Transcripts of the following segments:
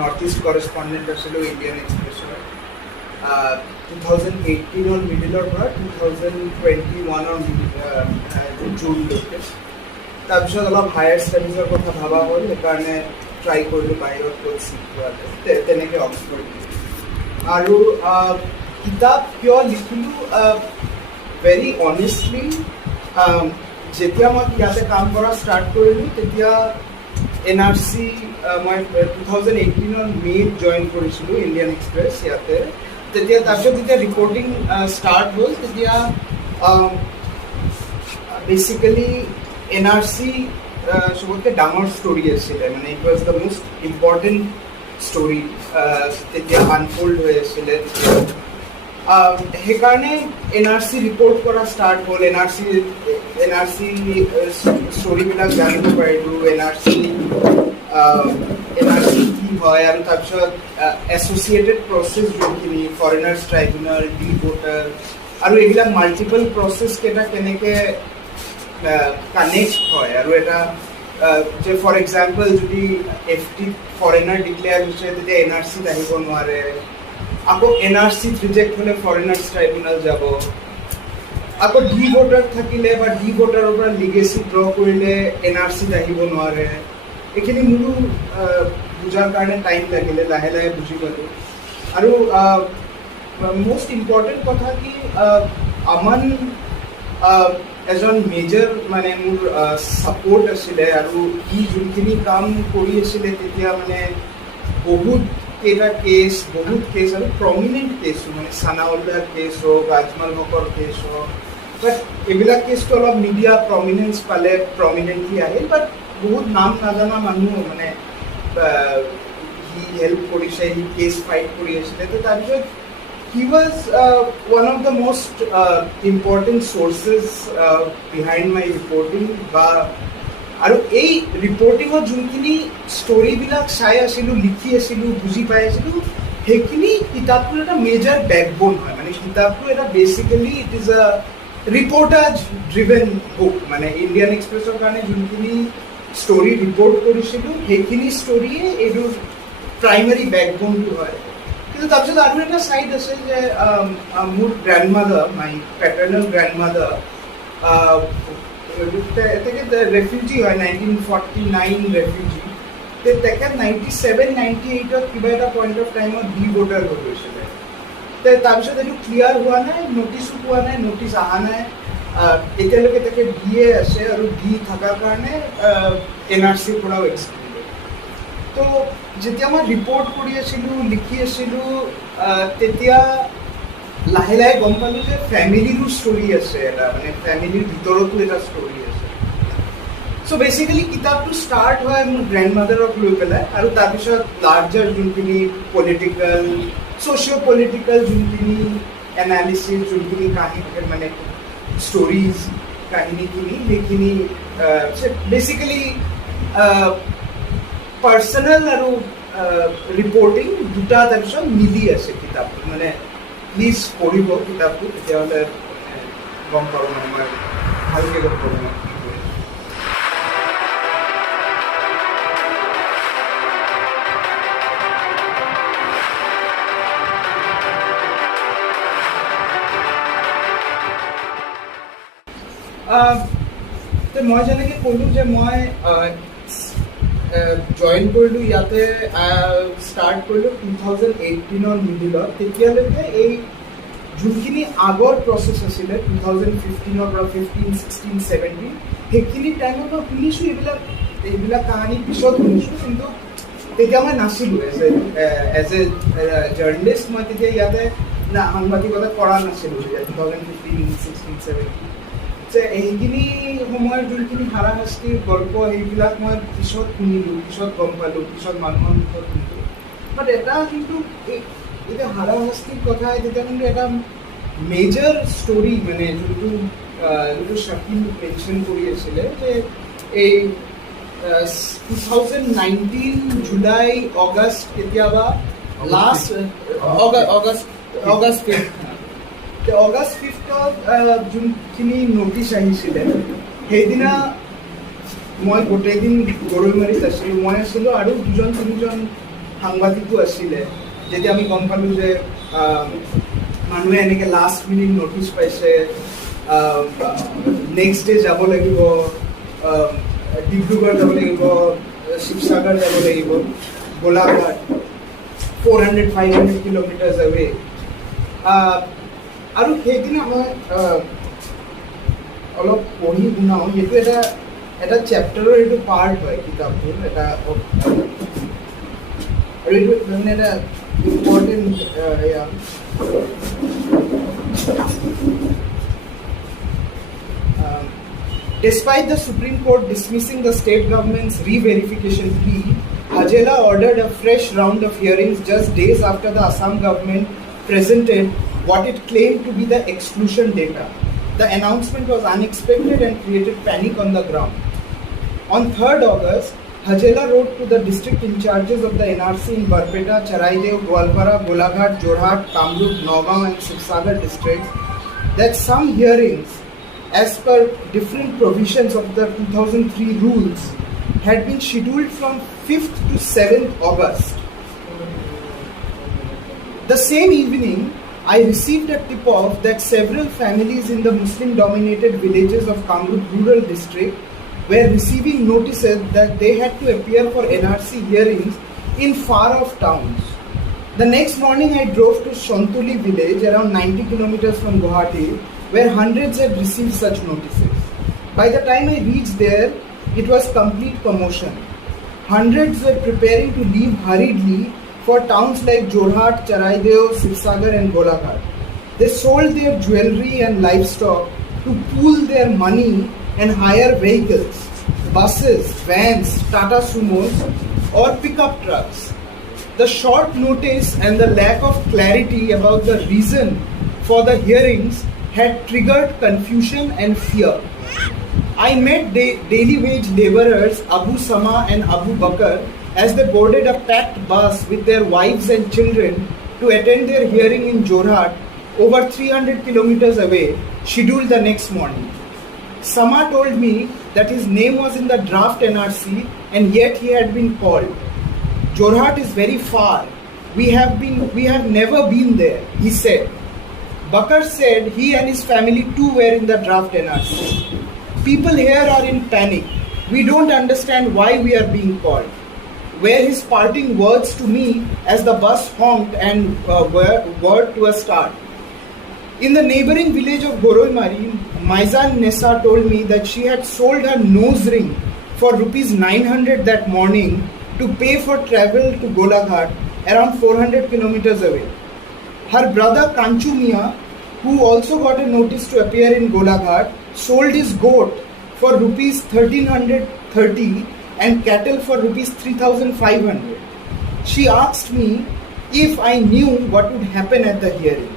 Northeast correspondent আছিলো Indian এক্সপ্ৰেছৰ 2018 মিডিলৰ পৰা 2021 জুনলৈকে। তাৰপিছত অলপ হায়াৰ ষ্টাডিজৰ কথা ভাবা হ'ল, সেইকাৰণে ট্ৰাই কৰিলোঁ বাহিৰত ক'ত চিট পোৱাতে, তেনেকৈ অক্সফৰ্ড। আৰু কিতাপ কিয় লিখিলোঁ, ভেৰি অনেষ্টলি যেতিয়া মই ইয়াতে কাম কৰা ষ্টাৰ্ট কৰিলোঁ তেতিয়া NRC মই 2018 মে'ত জইন কৰিছিলোঁ ইণ্ডিয়ান এক্সপ্ৰেছ ইয়াতে। তেতিয়া তাৰপিছত যেতিয়া ৰিপৰ্টিং ষ্টাৰ্ট হ'ল তেতিয়া বেচিকেলি NRC চবতকৈ ডাঙৰ ষ্টৰি আছিলে, মানে it was the most important story তেতিয়া আনফল্ড হৈ আছিলে। সেইকাৰণে NRC ৰিপৰ্ট কৰা ষ্টাৰ্ট হ'ল, NRC ষ্টৰিবিলাক জানিব পাৰিলোঁ, NRC কি হয়, আৰু তাৰপিছত এছ'চিয়েটেড প্ৰচেছ যোনখিনি ফৰেইনাৰ্ছ ট্ৰাইব্যুনেল, ডি ভোটাৰ, আৰু এইবিলাক মাল্টিপল প্ৰচেছ কেইটা কেনেকৈ কানেক্ট হয়। আৰু এটা যে ফৰ এক্সাম্পল যদি FT ফৰেইনাৰ ডিক্লেয়াৰ হৈছে তেতিয়া NRCত আহিব নোৱাৰে, আকৌ NRCত ৰিজেক্ট হ'লে ফৰেইনাৰ্ছ ট্ৰাইব্যুনেল যাব, আকৌ ডি ভোটাৰ থাকিলে বা ডি ভোটাৰৰ পৰা লিগেচি ড্ৰ কৰিলে NRCত আহিব নোৱাৰে। এইখিনি মোৰো বুজাৰ কাৰণে টাইম লাগিলে, লাহে লাহে বুজি পালোঁ। আৰু মষ্ট ইম্পৰ্টেণ্ট কথা কি, আমান এজন মেজৰ মানে মোৰ ছাপৰ্ট আছিলে, আৰু ই যোনখিনি কাম কৰি আছিলে তেতিয়া মানে বহুত কেছ আৰু প্ৰমিনেণ্ট কেছ, মানে ছানাউল্লাহৰ কেছ হওক, আজমল হকৰ কেছ হওক, বাট এইবিলাক কেছটো অলপ মিডিয়া প্ৰমিনেঞ্চ পালে, প্ৰমিনেণ্টলি আহিল, বাট বহুত নাম নাজানা মানুহ মানে সি হেল্প কৰিছে, সি কেছ ফাইট কৰি আছিলে। তো তাৰপিছত he was one of the most important sources behind my reporting. বা আৰু এই ৰিপৰ্টিঙত যোনখিনি ষ্টৰিবিলাক চাই আছিলোঁ, লিখি আছিলোঁ, বুজি পাই আছিলোঁ, সেইখিনি কিতাপটোৰ এটা মেজৰ বেকব'ন হয়। মানে কিতাপটো এটা basically it is a reportage driven book. মানে ইণ্ডিয়ান এক্সপ্ৰেছৰ কাৰণে যোনখিনি ষ্টৰি ৰিপৰ্ট কৰিছিলোঁ সেইখিনি ষ্টৰিয়ে এইটোৰ প্ৰাইমেৰী বেকব'নটো হয়। কিন্তু তাৰপিছত আৰু এটা ছাইড আছে যে মোৰ গ্ৰেণ্ডমাদাৰ, মাই পেটাৰ্নেল গ্ৰেণ্ডমাদাৰ, তেখেত ৰেফিউজি হয়, 1949 ৰেফিউজি। তেখেত 97-98 কিবা এটা পইণ্ট অফ টাইমত ডি ভোটাৰ হৈ গৈছিলে। তাৰপিছত এইটো ক্লিয়াৰ হোৱা নাই, নটিছো পোৱা নাই, নটিচ অহা নাই, এতিয়ালৈকে তেখেত দিয়ে আছে, আৰু দি থকাৰ কাৰণে NRCৰ পৰাও এক্সক্লুডেড। তো যেতিয়া মই ৰিপৰ্ট কৰি আছিলোঁ, লিখি আছিলোঁ, তেতিয়া লাহে লাহে গম পালোঁ যে ফেমিলিৰো ষ্টৰি আছে, এটা মানে ফেমিলিৰ ভিতৰতো এটা ষ্টৰি আছে। চ' বেচিকেলি কিতাপটো ষ্টাৰ্ট হয় মোৰ গ্ৰেণ্ডমাদাৰক লৈ পেলাই, আৰু তাৰপিছত লাৰ্জাৰ যোনখিনি পলিটিকেল, ছ'চিঅ' পলিটিকেল যোনখিনি এনালিচিছ, যোনখিনি কাহিনী মানে ষ্টৰিজ কাহিনীখিনি, সেইখিনি বেচিকেলি পাৰ্চনেল আৰু ৰিপৰ্টিং দুটা তাৰপিছত মিলি আছে কিতাপটো। মানে প্লিজ পঢ়িব কিতাপটো, তেতিয়াহ'লে গম পাব, মানে মই ভালকৈ গম পাব মই কি কৰি মই যেনেকৈ ক'লোঁ যে মই জইন কৰিলোঁ ইয়াতে, ষ্টাৰ্ট কৰিলোঁ 2018 মিডিলত। তেতিয়ালৈকে এই যোনখিনি আগৰ প্ৰচেছ আছিলে 2015 পৰা 15, 16, 17, সেইখিনি টাইমত মই শুনিছোঁ, এইবিলাক কাহিনী পিছত শুনিছোঁ, কিন্তু তেতিয়া মই নাছিলোঁ এজ এ জাৰ্নেলিষ্ট। মই তেতিয়া ইয়াতে না সাংবাদিকতা কৰা নাছিলোঁ 2015, 16, 17 যে এইখিনি সময়ৰ যোনখিনি হাৰাশাস্তিৰ গল্প সেইবিলাক মই পিছত শুনিলোঁ, পিছত গম পালোঁ, পিছত মানুহৰ মুখত শুনিলোঁ। বাট এটা কিন্তু এতিয়া হাৰাশাস্তিৰ কথা তেতিয়া কিন্তু এটা মেজৰ ষ্টৰি মানে যোনটো শাকিল মেনশ্যন কৰি আছিলে যে এই 2019 জুলাই অগষ্ট কেতিয়াবা লাষ্ট অগষ্ট 5th যোনখিনি নটিচ আহিছিলে সেইদিনা মই গোটেইদিন গৰৈমাৰীত আছিলোঁ, মই আছিলোঁ আৰু 2-3জন সাংবাদিকো আছিলে। যেতিয়া আমি গম পালোঁ যে মানুহে এনেকৈ লাষ্ট মিনিট নটিচ পাইছে, নেক্সট ডে যাব লাগিব, ডিব্ৰুগড় যাব লাগিব, শিৱসাগৰ যাব লাগিব, গোলাঘাট 400-500 কিলোমিটাৰ্ছ এৱে। আৰু সেইদিনা মই অলপ পঢ়ি শুনাওঁ, সেইটো এটা চেপ্টাৰৰ এইটো পাৰ্ট হয় কিতাপটোৰ এটা, আৰু এইটো মানে এটা important Despite the Supreme Court dismissing the state government's re-verification plea, Hajela ordered a fresh round of hearings just days after the Assam government presented what it claimed to be the exclusion data. The announcement was unexpected and created panic on the ground. On 3rd August, Hajela wrote to the district in charges of the NRC in Barpeta, Charaidev, Gwalpara, Golaghat, Jorhat, Kamrup, Nagaon and Sibsagar districts that some hearings, as per different provisions of the 2003 rules, had been scheduled from 5th to 7th August. The same evening, I received a tip-off that several families in the Muslim-dominated villages of Kamrup rural district were receiving notices that they had to appear for NRC hearings in far-off towns. The next morning, I drove to Shontuli village, around 90 kilometers from Guwahati, where hundreds had received such notices. By the time I reached there, it was complete commotion. Hundreds were preparing to leave hurriedly for towns like Jorhat, Charaidev, Sibsagar and Golaghat. They sold their jewelry and livestock to pool their money and hire vehicles, buses, vans, Tata Sumos or pickup trucks. The short notice and the lack of clarity about the reason for the hearings had triggered confusion and fear. I met daily wage laborers Abu Sama and Abu Bakar as they boarded a packed bus with their wives and children to attend their hearing in Jorhat, over 300 kilometers away, scheduled the next morning. Sama told me that his name was in the draft NRC and yet he had been called. Jorhat is very far. We have never been there, he said. Bakar said he and his family too were in the draft NRC. People here are in panic. We don't understand why we are being called. Were his parting words to me as the bus honked and were to a start. In the neighboring village of Goroimari, Maizan Nessa told me that she had sold her nose ring for rupees 900 that morning to pay for travel to Golaghat, around 400 kilometers away. Her brother Kanchu Mia, who also got a notice to appear in Golaghat, sold his goat for rupees 1330 and cattle for rupees 3500. She asked me if I knew what would happen at the hearing.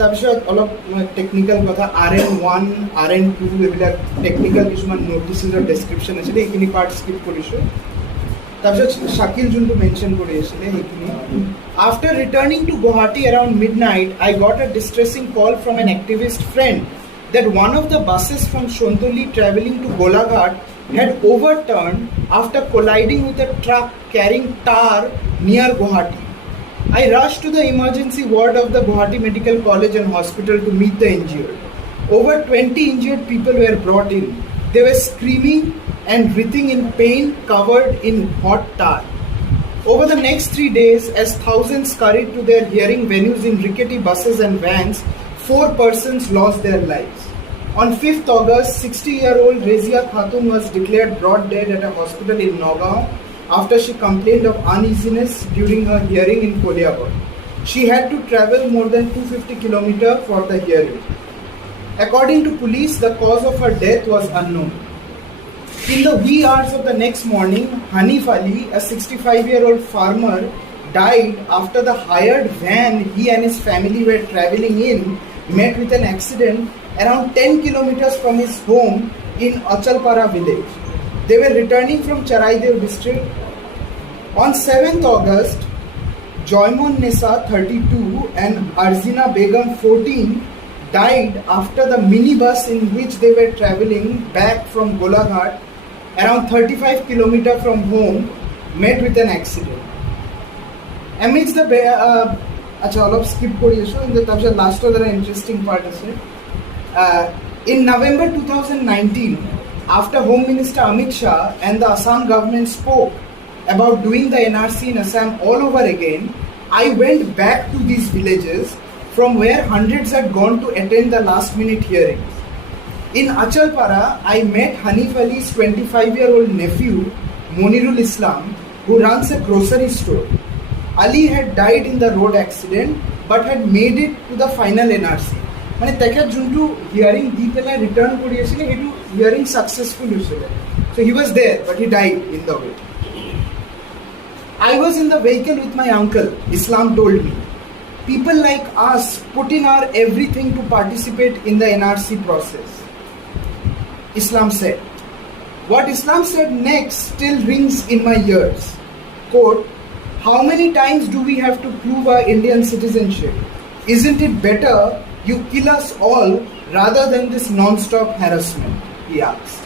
তাৰপিছত অলপ technical কথা, RN1, RN2 এইবিলাক technical কিছুমান নটিচেছৰ description আছিলে, এইখিনি part skip কৰিছোঁ। তাৰপিছত শাকিল যোনটো মেনশ্যন কৰি আছিলে সেইখিনি। After returning to Guwahati around midnight, I got a distressing call from an activist friend that one of the buses from Shontoli traveling to Golaghat had overturned after colliding with a truck carrying tar near Guwahati. I rushed to the emergency ward of the Guwahati Medical College and Hospital to meet the injured. Over 20 injured people were brought in. They were screaming and writhing in pain, covered in hot tar. Over the next 3 days, as thousands scurried to their hearing venues in rickety buses and vans, 4 persons lost their lives. On 5th August, 60-year-old Rezia Khatun was declared brought dead at a hospital in Nagaon after she complained of uneasiness during her hearing in Koliabad. She had to travel more than 250 kilometers for the hearing. According to police, the cause of her death was unknown. In the wee hours of the next morning, Hanif Ali, a 65-year-old farmer, died after the hired van he and his family were traveling in met with an accident around 10 kilometers from his home in Achalpara village. They were returning from Charaidev district. On 7th August, Joymon Nisa, 32, and Arzina Begum, 14, died after the minibus in which they were traveling back from Golaghat, around 35 kilometers from home, met with an accident. Amidst the skip in the last interesting part is in November 2019, after Home Minister Amit Shah and the Assam government spoke about doing the NRC in Assam all over again, I went back to these villages from where hundreds had gone to attend the last minute hearings. In Achalpara, I met Hanif Ali's 25-year-old nephew, Monirul Islam, who runs a grocery store. Ali had died in the road accident but had made it to the final NRC. মানে তেখেত যোনটো hearing দি পেলাই return কৰি আছিলে সেইটো hearing successful হৈছিলে. So he was there but he died in the way. I was in the vehicle with my uncle, Islam told me. People like us put in our everything to participate in the NRC process. Islam said. What Islam said next still rings in my ears. Quote, how many times do we have to prove our Indian citizenship? Isn't it better you kill us all rather than this non-stop harassment? He asked.